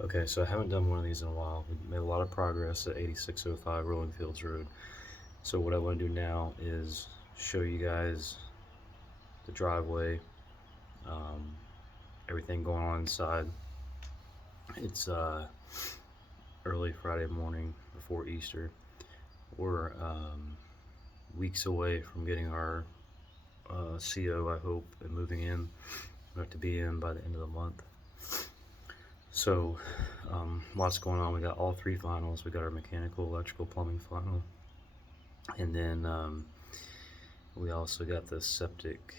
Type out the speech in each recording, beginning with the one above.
Okay, so I haven't done one of these in a while. We made a lot of progress at 8605 Rolling Fields Road. So what I want to do now is show you guys the driveway, um, everything going on inside. It's early Friday morning before Easter. We're weeks away from getting our CO, I hope, and moving in. We have to be in by the end of the month. So, lots going on. We got all three finals. We got our mechanical, electrical, plumbing final, and then we also got the septic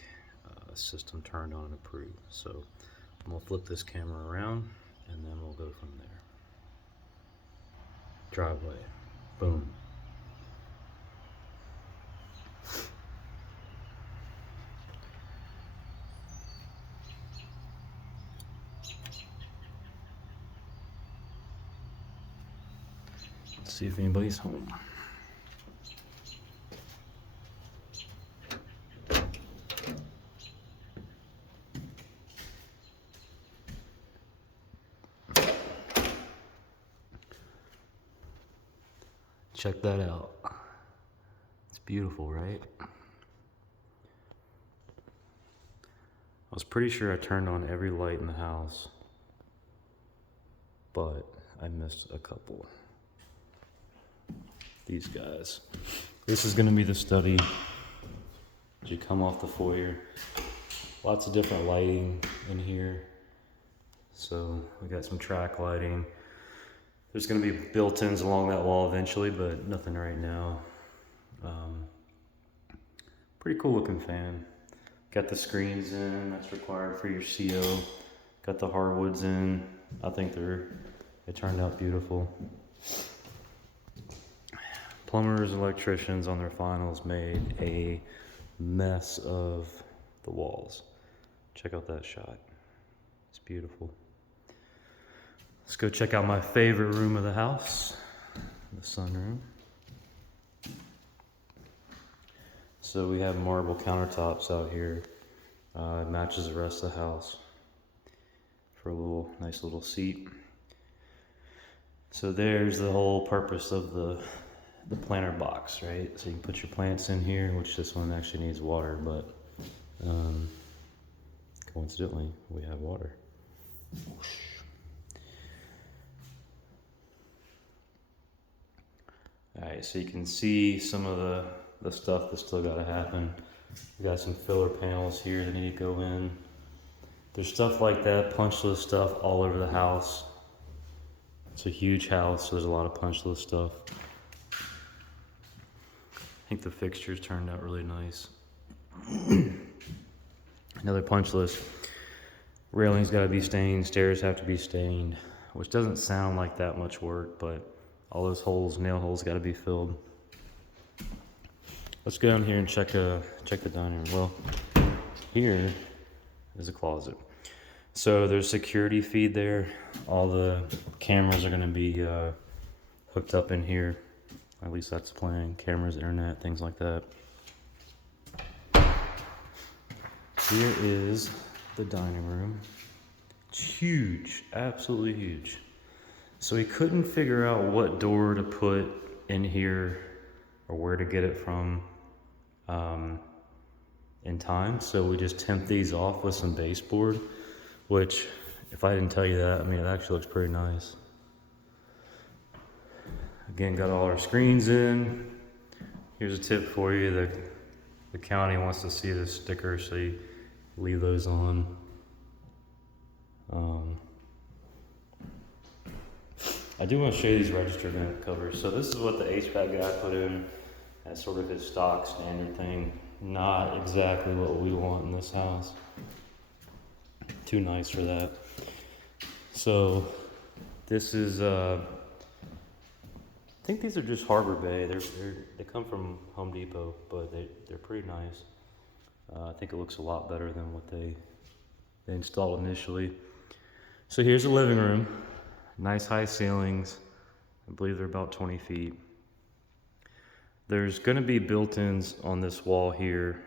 system turned on and approved. So, I'm gonna flip this camera around, and then we'll go from there. Driveway, boom. Let's see if anybody's home. Check that out. It's beautiful, right? I was pretty sure I turned on every light in the house, but I missed a couple. These guys. This is gonna be the study. As you come off the foyer, lots of different lighting in here. So we got some track lighting. There's gonna be built-ins along that wall eventually, but nothing right now. Pretty cool looking fan. Got the screens in, that's required for your CO. Got the hardwoods in. I think they turned out beautiful. Plumbers, electricians on their finals made a mess of the walls. Check out that shot. It's beautiful. Let's go check out my favorite room of the house, the sunroom. So we have marble countertops out here. It matches the rest of the house for a nice little seat. So there's the whole purpose of the planter box, right? So you can put your plants in here, which this one actually needs water, but coincidentally, we have water. All right, so you can see some of the stuff that's still gotta happen. We got some filler panels here that need to go in. There's stuff like that, punch list stuff all over the house. It's a huge house, so there's a lot of punch list stuff. I think the fixtures turned out really nice. Another punch list. Railings gotta be stained, stairs have to be stained, which doesn't sound like that much work, but all those holes, nail holes gotta be filled. Let's go down here and check the dining room. Well, here is a closet. So there's security feed there. All the cameras are gonna be hooked up in here. At least that's the plan. Cameras, internet, things like that. Here is the dining room. It's huge, absolutely huge. So we couldn't figure out what door to put in here or where to get it from in time. So we just temp these off with some baseboard, which if I didn't tell you that, I mean, it actually looks pretty nice. Again, got all our screens in. Here's a tip for you. The county wants to see the sticker, so you leave those on. I do want to show you these register vent covers. So this is what the HVAC guy put in as sort of his stock standard thing. Not exactly what we want in this house. Too nice for that. So this is, I think these are just Harbor Bay. They come from Home Depot, but they're pretty nice. I think it looks a lot better than what they installed initially. So here's the living room. Nice high ceilings. I believe they're about 20 feet. There's gonna be built-ins on this wall here,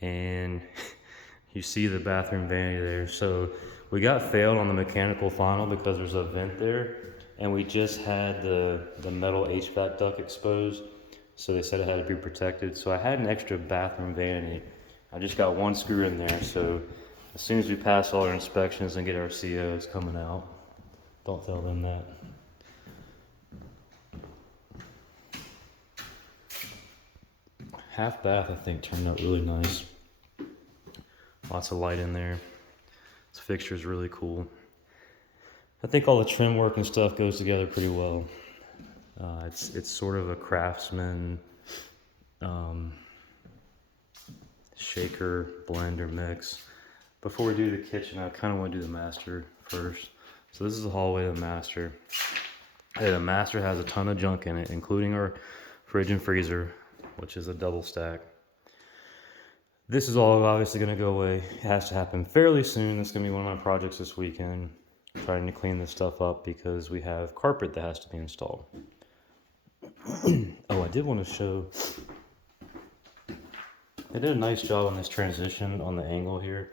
and you see the bathroom vanity there. So We got failed on the mechanical final because there's a vent there, and we just had the metal HVAC duct exposed, so they said it had to be protected. So I had an extra bathroom vanity. I just got one screw in there, so as soon as we pass all our inspections and get our CO, it's coming out. Don't tell them that. Half bath, I think, turned out really nice. Lots of light in there. This fixture is really cool. I think all the trim work and stuff goes together pretty well. It's sort of a Craftsman shaker blender mix. Before we do the kitchen, I kind of want to do the master first. So this is the hallway of the master. Hey, the master has a ton of junk in it, including our fridge and freezer, which is a double stack. This is all obviously going to go away. It has to happen fairly soon. That's going to be one of my projects this weekend. I'm trying to clean this stuff up because we have carpet that has to be installed. Oh, I did want to show. I did a nice job on this transition on the angle here.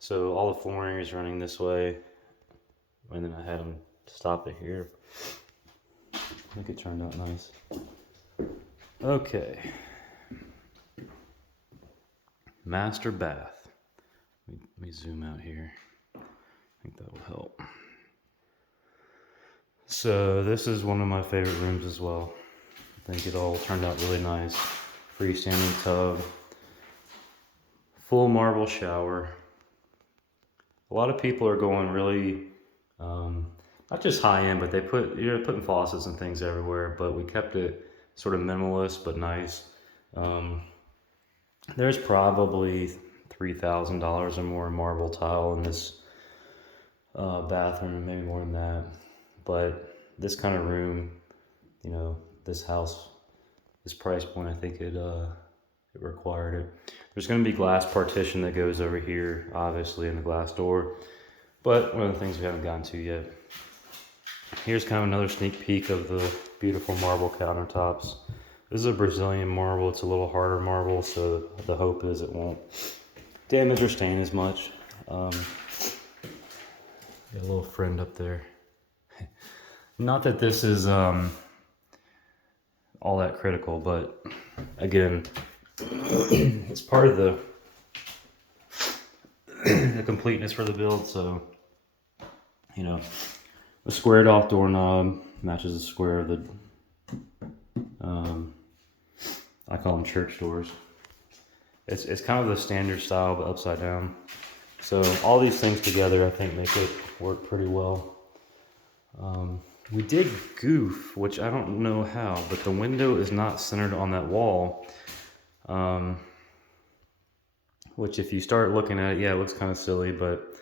So all the flooring is running this way, and then I had them stop it here. I think it turned out nice. Okay. Master bath. Let me zoom out here. I think that will help. So this is one of my favorite rooms as well. I think it all turned out really nice. Freestanding tub. Full marble shower. A lot of people are going really, not just high end, but you're putting faucets and things everywhere, but we kept it sort of minimalist but nice. There's probably $3,000 or more marble tile in this bathroom, maybe more than that. But this kind of room, you know, this house, this price point, I think it required it. There's going to be glass partition that goes over here, obviously, in the glass door. But one of the things we haven't gotten to yet. Here's kind of another sneak peek of the beautiful marble countertops. This is a Brazilian marble. It's a little harder marble, so the hope is it won't damage or stain as much. Got a little friend up there. Not that this is all that critical, but again, it's part of the completeness for the build. So, you know, the squared off doorknob matches the square of the I call them church doors. It's kind of the standard style, but upside down. So all these things together, I think, make it work pretty well. We did goof, which I don't know how, but the window is not centered on that wall. Which if you start looking at it, yeah, it looks kind of silly, but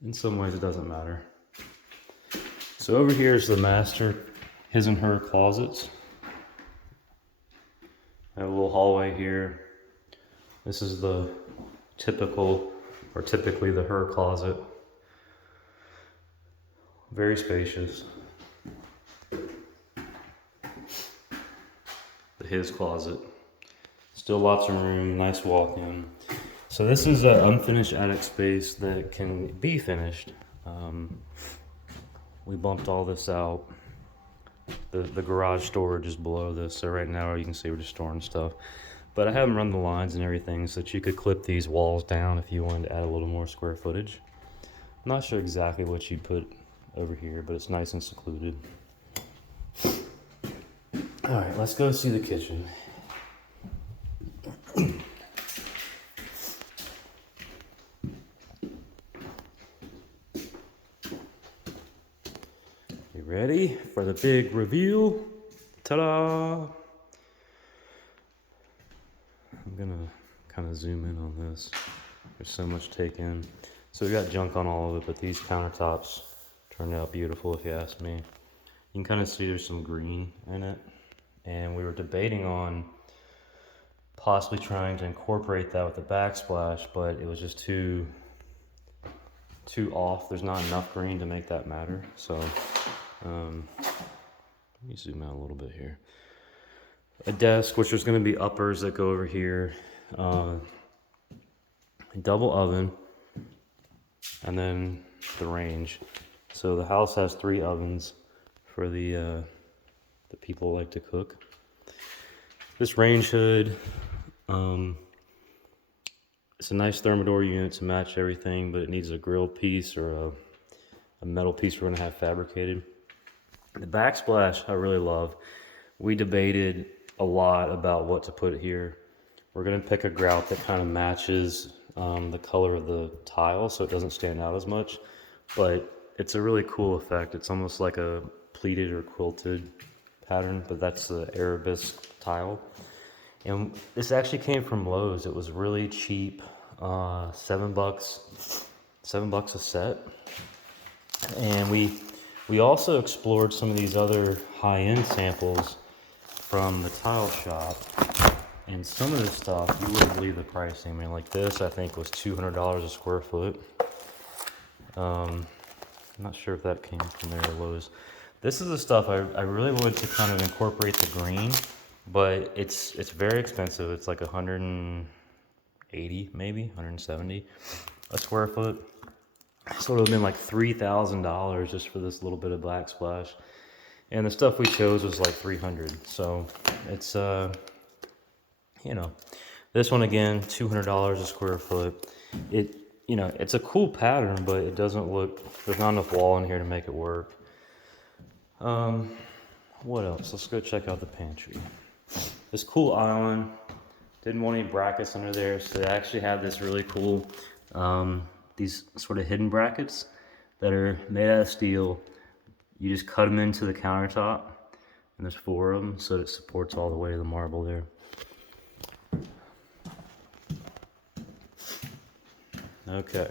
in some ways it doesn't matter. So over here is the master, his and her closets. I have a little hallway here. This is the typically the her closet. Very spacious. The his closet. Still lots of room, nice walk-in. So this is an unfinished attic space that can be finished. We bumped all this out. The garage storage is below this, so right now you can see we're just storing stuff. But I haven't run the lines and everything so that you could clip these walls down if you wanted to add a little more square footage. I'm not sure exactly what you'd put over here, but it's nice and secluded. All right, let's go see the kitchen. You ready for the big reveal? Ta-da! I'm gonna kind of zoom in on this. There's so much to take in. So we got junk on all of it, but these countertops turned out beautiful if you ask me. You can kind of see there's some green in it. And we were debating on possibly trying to incorporate that with the backsplash, but it was just too off. There's not enough green to make that matter. So let me zoom out a little bit here. A desk, which was going to be uppers that go over here. Double oven. and then the range. So the house has 3 ovens for the people who like to cook. This range hood, it's a nice Thermador unit to match everything, but it needs a grill piece or a metal piece we're gonna have fabricated. The backsplash I really love. We debated a lot about what to put here. We're gonna pick a grout that kind of matches the color of the tile so it doesn't stand out as much, but it's a really cool effect. It's almost like a pleated or quilted pattern, but that's the arabesque tile. And this actually came from Lowe's. It was really cheap, $7 a set. And we also explored some of these other high-end samples from the tile shop. And some of this stuff, you wouldn't believe the pricing. I mean, like this, I think was $200 a square foot. I'm not sure if that came from there or Lowe's. This is the stuff I really wanted to kind of incorporate the green, but it's very expensive. It's like 180, maybe 170 a square foot. So it would have been like $3,000 just for this little bit of backsplash. And the stuff we chose was like 300. So it's, you know, this one again, $200 a square foot. It's a cool pattern, but it doesn't look, there's not enough wall in here to make it work. What else? Let's go check out the pantry. This cool island, didn't want any brackets under there, so they actually have this really cool, these sort of hidden brackets that are made out of steel. You just cut them into the countertop, and there's 4 of them, so it supports all the way to the marble there. Okay,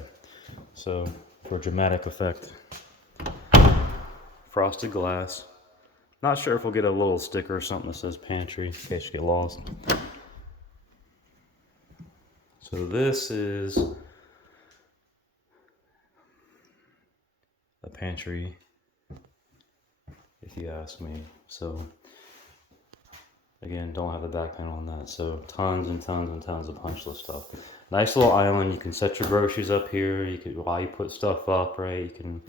so for dramatic effect, frosted glass. Not sure if we'll get a little sticker or something that says pantry in case you get lost. So this is a pantry, if you ask me. So again, don't have the back panel on that. So tons and tons and tons of punch list stuff. Nice little island. You can set your groceries up here. You can, while you put stuff up, right? You can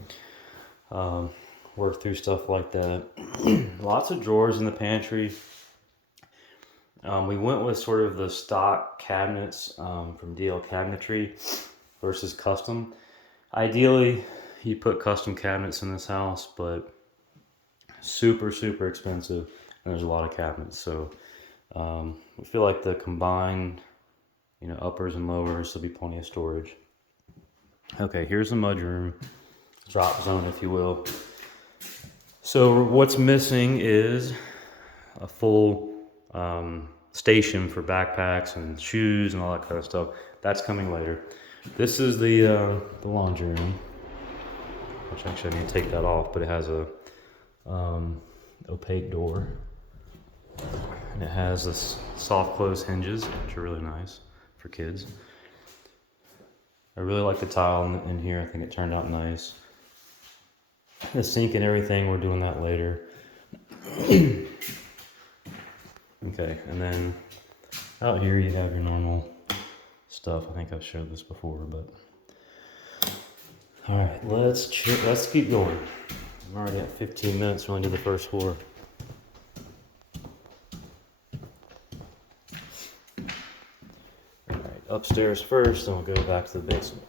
work through stuff like that. Lots of drawers in the pantry. We went with sort of the stock cabinets from DL Cabinetry versus custom. Ideally, you put custom cabinets in this house, but super, super expensive, and there's a lot of cabinets. So we feel like the combined, uppers and lowers, there'll be plenty of storage. Okay, here's the mudroom, drop zone, if you will. So what's missing is a full station for backpacks and shoes and all that kind of stuff. That's coming later. This is the laundry room, which actually I need to take that off, but it has a opaque door, and it has this soft close hinges, which are really nice for kids. I really like the tile in here. I think it turned out nice. The sink and everything, we're doing that later. Okay, and then out here you have your normal stuff. I think I've showed this before, but all right, let's keep going. I'm already at 15 minutes. We're only do the first floor. All right, upstairs first, then we'll go back to the basement.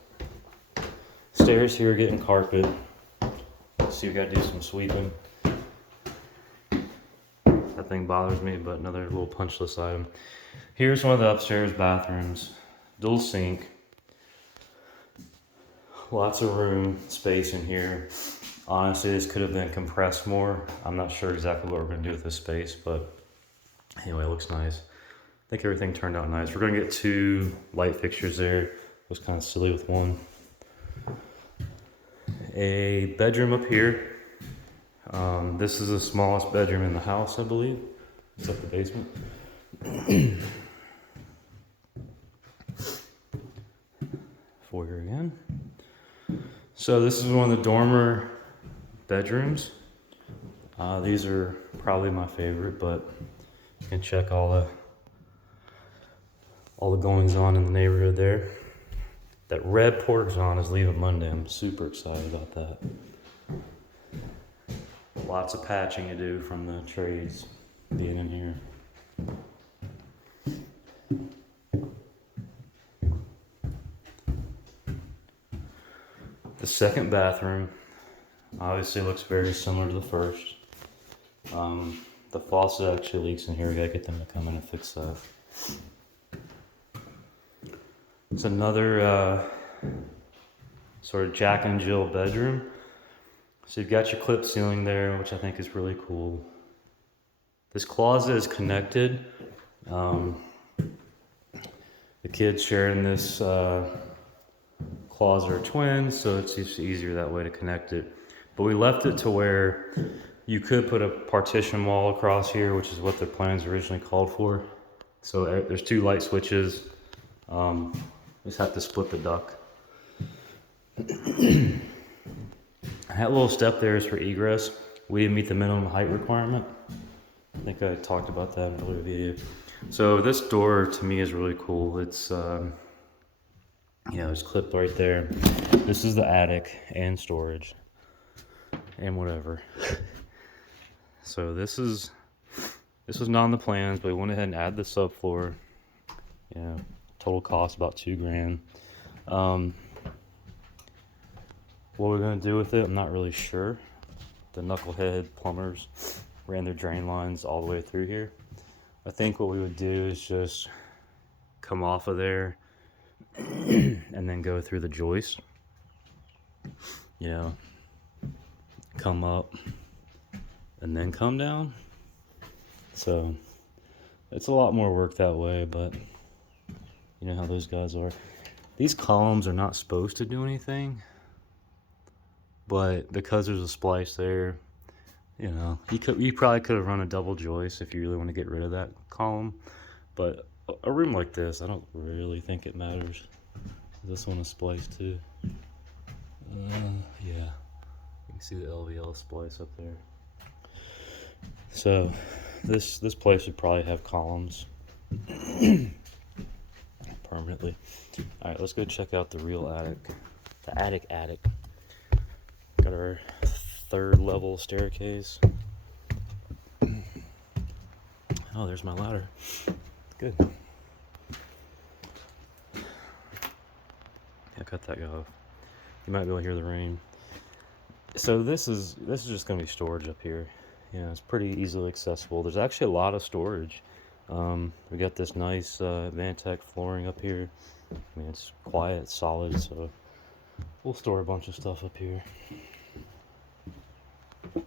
Stairs here are getting carpet. So you gotta do some sweeping. That thing bothers me, but another little punch list item. Here's one of the upstairs bathrooms. Dual sink. Lots of room, space in here. Honestly, this could have been compressed more. I'm not sure exactly what we're gonna do with this space, but anyway, it looks nice. I think everything turned out nice. We're gonna get 2 light fixtures there. It was kind of silly with one. A bedroom up here. This is the smallest bedroom in the house, I believe. Except the basement. Foyer again. So this is one of the dormer bedrooms. These are probably my favorite, but you can check all the goings on in the neighborhood there. That red Portageon is leaving Monday. I'm super excited about that. Lots of patching to do from the trades being in here. The second bathroom obviously looks very similar to the first. The faucet actually leaks in here. We gotta get them to come in and fix that. It's another sort of Jack and Jill bedroom. So you've got your clip ceiling there, which I think is really cool. This closet is connected. The kids sharing this closet are twins, so it's just easier that way to connect it. But we left it to where you could put a partition wall across here, which is what the plans originally called for. So there's 2 light switches. Just have to split the duct. That little step there is for egress. We didn't meet the minimum height requirement. I think I talked about that in an earlier video. So this door to me is really cool. It's it's clipped right there. This is the attic and storage and whatever. So this was not on the plans, but we went ahead and added the subfloor. Yeah, total cost about $2,000. What we're gonna do with it, I'm not really sure. The knucklehead plumbers ran their drain lines all the way through here. I think what we would do is just come off of there and then go through the joist. You know, come up and then come down. So it's a lot more work that way, but you know how those guys are. These columns are not supposed to do anything, but because there's a splice there, you know, you probably could have run a double joist if you really want to get rid of that column. But a room like this, I don't really think it matters. This one is spliced too. Yeah, you can see the LVL splice up there. So this place would probably have columns permanently. All right, let's go check out the real attic. The attic. Got our 3rd level staircase. Oh, there's my ladder. Good. I cut that guy off. You might be able to hear the rain. So this is just gonna be storage up here. Yeah, it's pretty easily accessible. There's actually a lot of storage. We got this nice Vantech flooring up here. I mean, it's quiet, it's solid, so we'll store a bunch of stuff up here. All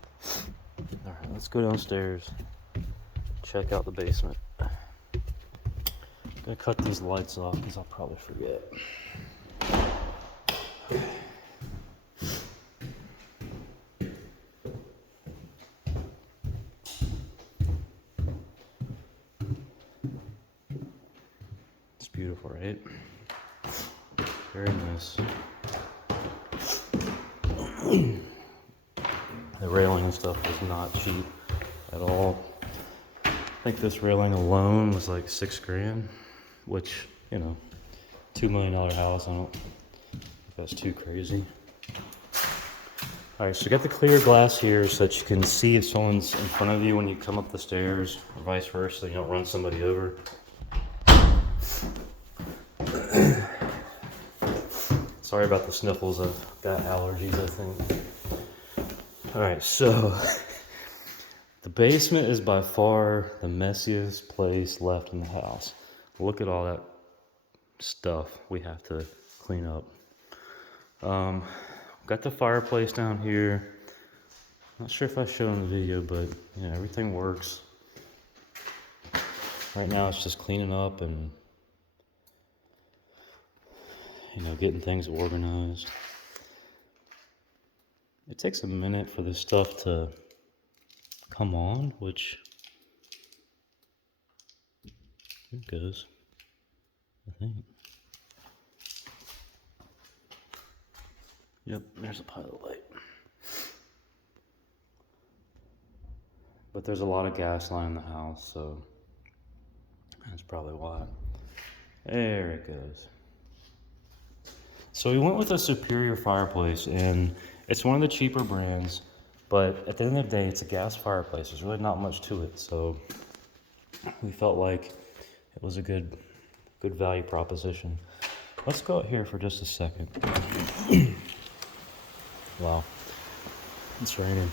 right, let's go downstairs, check out the basement. I'm gonna cut these lights off because I'll probably forget. Okay. It's beautiful, right? Very nice. The railing and stuff is not cheap at all. I think this railing alone was like $6,000, which, you know, $2 million house, I don't think that's too crazy. All right, so you got the clear glass here so that you can see if someone's in front of you when you come up the stairs, or vice versa, so you don't run somebody over. Sorry about the sniffles, I've got allergies, I think. All right, so the basement is by far the messiest place left in the house. Look at all that stuff we have to clean up. Got the fireplace down here. Not sure if I showed in the video, but yeah, everything works. Right now it's just cleaning up and, you know, getting things organized. It takes a minute for this stuff to come on, which, here it goes, I think. Yep, there's a pilot light. But there's a lot of gas line in the house, so that's probably why. There it goes. So we went with a Superior fireplace, and it's one of the cheaper brands, but at the end of the day, it's a gas fireplace. There's really not much to it, so we felt like it was a good value proposition. Let's go out here for just a second. Wow, it's raining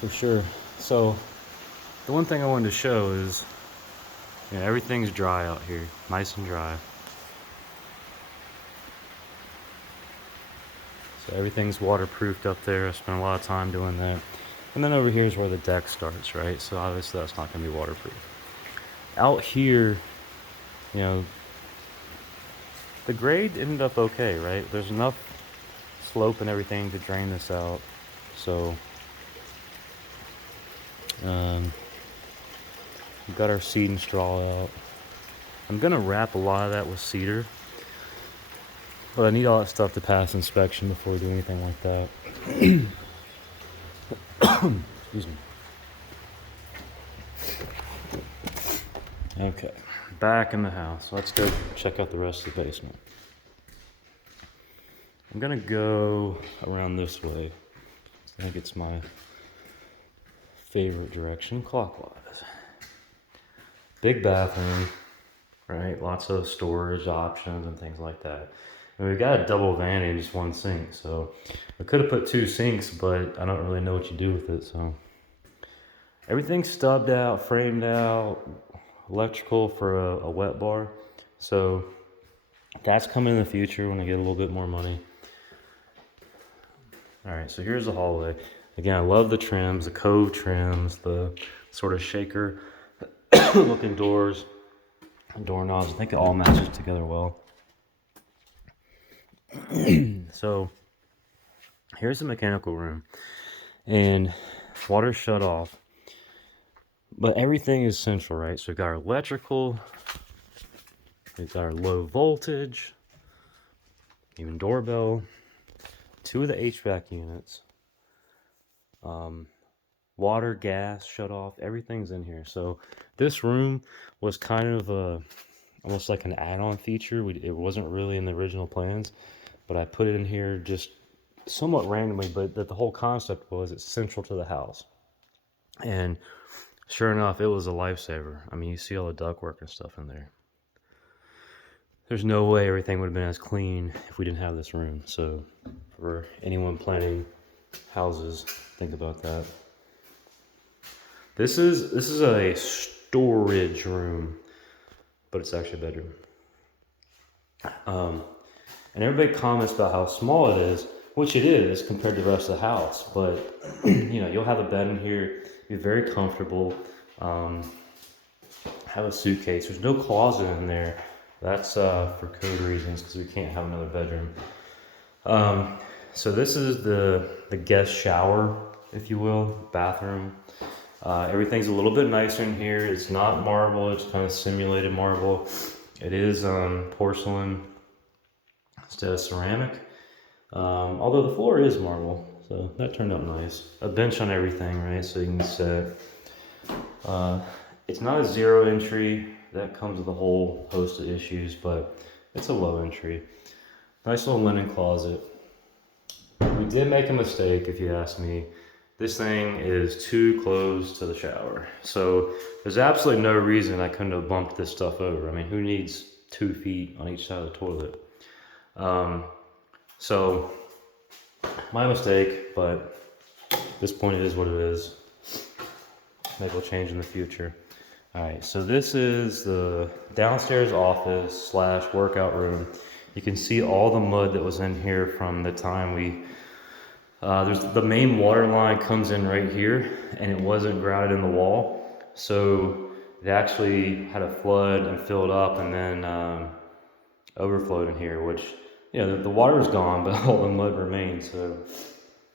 for sure. So the one thing I wanted to show is, you know, everything's dry out here, nice and dry. So everything's waterproofed up there. I spent a lot of time doing that. And then over here is where the deck starts, right? So obviously that's not gonna be waterproof. Out here, you know, the grade ended up okay, right? There's enough slope and everything to drain this out. So we've got our seed and straw out. I'm gonna wrap a lot of that with cedar, but I need all that stuff to pass inspection before we do anything like that. Excuse me. Okay, back in the house. Let's go check out the rest of the basement. I'm gonna go around this way. I think it's my favorite direction, clockwise. Big bathroom, right? Lots of storage options and things like that. And we got a double vanity and just one sink, so I could have put 2 sinks, but I don't really know what you do with it. So everything's stubbed out, framed out, electrical for a wet bar. So that's coming in the future when I get a little bit more money. All right, so here's the hallway. Again, I love the trims, the Cove trims, the sort of shaker looking doors, doorknobs. I think it all matches together well. So here's the mechanical room, and water's shut off, but everything is central, right? So we've got our electrical, we've got our low voltage, even doorbell, 2 of the HVAC units, water, gas shut off, everything's in here. So this room was kind of almost like an add-on feature. It wasn't really in the original plans, but I put it in here just somewhat randomly, but the whole concept was it's central to the house. And sure enough, it was a lifesaver. I mean, you see all the ductwork and stuff in there. There's no way everything would have been as clean if we didn't have this room. So for anyone planning houses, think about that. This is a storage room, but it's actually a bedroom. And everybody comments about how small it is, which it is compared to the rest of the house. But you know, you'll have a bed in here, be very comfortable. Have a suitcase. There's no closet in there. That's for code reasons, because we can't have another bedroom. So this is the guest shower, if you will, bathroom. Everything's a little bit nicer in here. It's not marble, it's kind of simulated marble. It is porcelain instead of ceramic. Although the floor is marble, so that turned out nice. A bench on everything, right? So you can sit. It's not a 0 entry. That comes with a whole host of issues, but it's a low entry. Nice little linen closet. We did make a mistake, if you ask me. This thing is too close to the shower. So there's absolutely no reason I couldn't have bumped this stuff over. I mean, who needs 2 feet on each side of the toilet? So my mistake, but at this point it is what it is. Maybe we'll change in the future. All right, so this is the downstairs office / workout room. You can see all the mud that was in here from the time we, there's the main water line comes in right here, and it wasn't grouted in the wall. So it actually had a flood and filled up and then overflowed in here, which, you know, the water is gone, but all the mud remains. So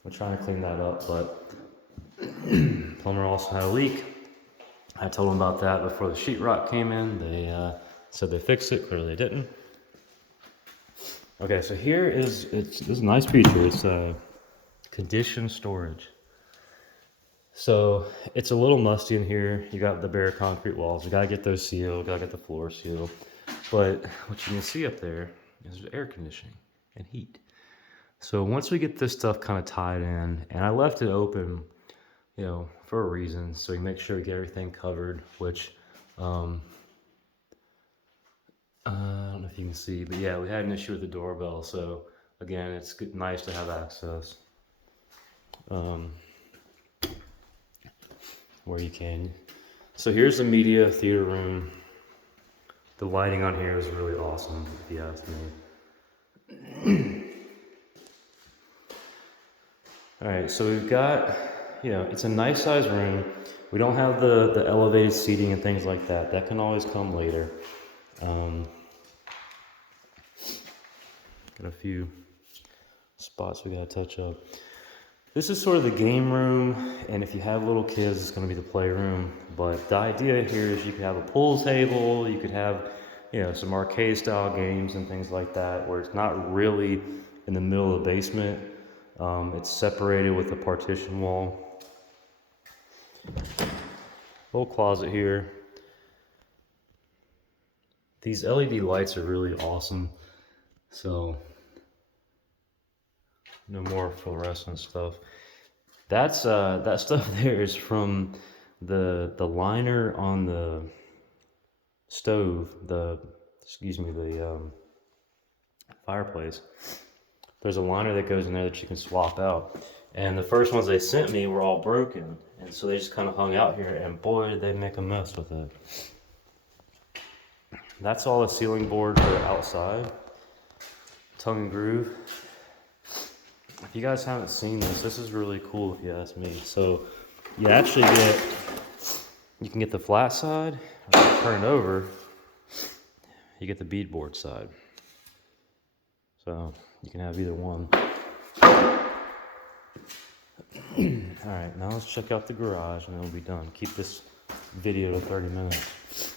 we're trying to clean that up, but plumber also had a leak. I told them about that before the sheetrock came in. They said they fixed it. Clearly they didn't. Okay, so here is, this is a nice feature. It's conditioned storage. So it's a little musty in here. You got the bare concrete walls. You gotta get those sealed. Gotta get the floor sealed. But what you can see up there is air conditioning. and heat. So once we get this stuff kind of tied in, and I left it open, you know, for a reason, so we make sure we get everything covered, which I don't know if you can see, but yeah, we had an issue with the doorbell. So again, it's good, nice to have access where you can. So here's the media theater room. The lighting on here is really awesome, if you ask me. All right, so we've got, you know, it's a nice size room. We don't have the elevated seating and things like that. That can always come later. Got a few spots we gotta touch up. This is sort of the game room, and if you have little kids, it's gonna be the playroom. But the idea here is you could have a pool table, you could have, you know, some arcade style games and things like that, where it's not really in the middle of the basement. It's separated with a partition wall. Little closet here. These LED lights are really awesome. So no more fluorescent stuff. That's that stuff there is from the liner on the stove, the fireplace. There's a liner that goes in there that you can swap out. And the first ones they sent me were all broken. And so they just kind of hung out here, and boy, did they make a mess with it. That's all the ceiling board for outside. Tongue and groove. If you guys haven't seen this is really cool if you ask me. So you actually you can get the flat side, or if you turn it over, you get the beadboard side. So you can have either one. All right, now let's check out the garage and then we'll be done. Keep this video to 30 minutes.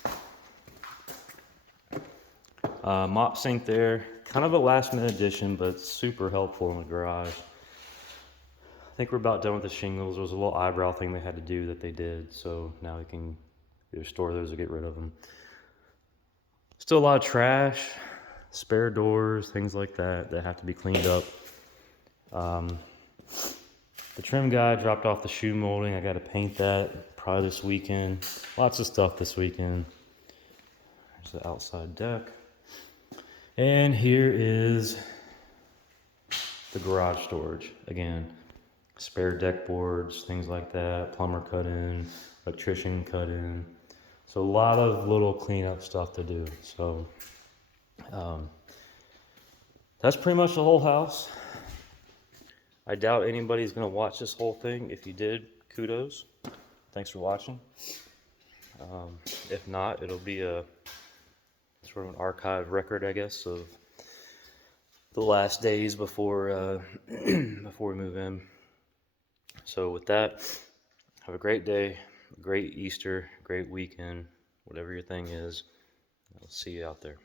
Mop sink there, kind of a last minute addition, but super helpful in the garage. I think we're about done with the shingles. There was a little eyebrow thing they had to do that they did, so now we can either store those or get rid of them. Still a lot of trash, spare doors, things like that have to be cleaned up. The trim guy dropped off the shoe molding. I got to paint that probably this weekend. Lots of stuff this weekend. There's the outside deck. And here is the garage storage. Again, spare deck boards, things like that, plumber cut in, electrician cut in. So a lot of little cleanup stuff to do. So that's pretty much the whole house. I doubt anybody's gonna watch this whole thing. If you did, kudos. Thanks for watching. If not, it'll be a sort of an archive record, I guess, of the last days before before we move in. So with that, have a great day, a great Easter, great weekend, whatever your thing is. I'll see you out there.